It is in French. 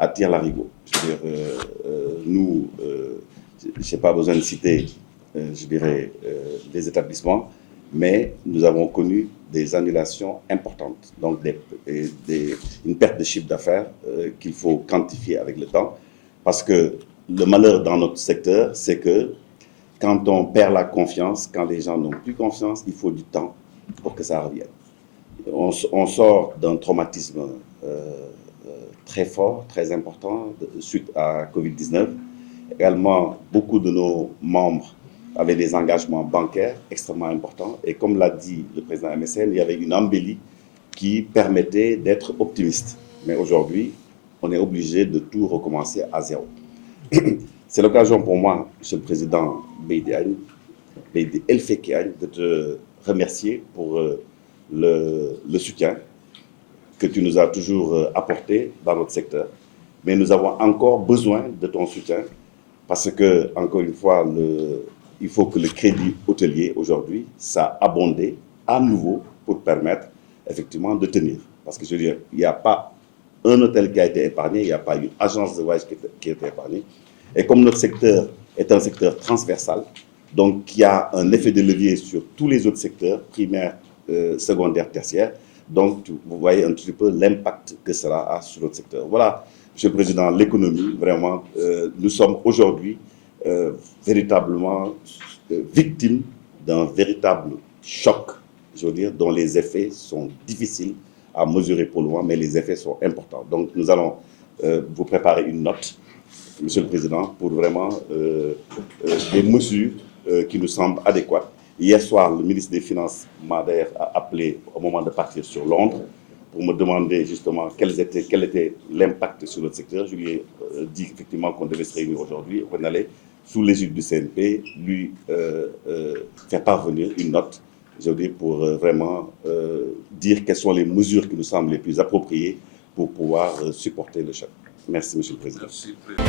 Attire l'arigot. Je veux dire, nous, je n'ai pas besoin de citer, je dirais, des établissements, mais nous avons connu des annulations importantes, donc une perte de chiffre d'affaires qu'il faut quantifier avec le temps, parce que le malheur dans notre secteur, c'est que quand on perd la confiance, quand les gens n'ont plus confiance, il faut du temps pour que ça revienne. On sort d'un traumatisme très fort, très important suite à Covid-19. Également, beaucoup de nos membres avaient des engagements bancaires extrêmement importants. Et comme l'a dit le président MSN, il y avait une embellie qui permettait d'être optimiste. Mais aujourd'hui, on est obligé de tout recommencer à zéro. C'est l'occasion pour moi, Monsieur le Président Beydi El Fekki Agne, de te remercier pour le soutien que tu nous as toujours apporté dans notre secteur. Mais nous avons encore besoin de ton soutien parce que, encore une fois, il faut que le crédit hôtelier aujourd'hui, ça abondé à nouveau pour permettre effectivement de tenir. Parce que je veux dire, il n'y a pas un hôtel qui a été épargné, il n'y a pas une agence de voyage qui a été épargnée. Et comme notre secteur est un secteur transversal, donc qui a un effet de levier sur tous les autres secteurs, primaires, secondaires, tertiaires, donc vous voyez un petit peu l'impact que cela a sur notre secteur. Voilà, Monsieur le Président, l'économie, vraiment, nous sommes aujourd'hui véritablement victimes d'un véritable choc, je veux dire, dont les effets sont difficiles à mesurer pour le moment, mais les effets sont importants. Donc nous allons vous préparer une note, Monsieur le Président, pour vraiment des mesures qui nous semblent adéquates. Hier soir, le ministre des Finances m'a d'ailleurs appelé au moment de partir sur Londres pour me demander justement quel était l'impact sur notre secteur. Je lui ai dit effectivement qu'on devait se réunir aujourd'hui, qu'on allait, sous l'égide du CNP, lui faire parvenir une note, je veux dire, pour vraiment dire quelles sont les mesures qui nous semblent les plus appropriées pour pouvoir supporter le choc. Merci, Monsieur le Président. Merci, Président.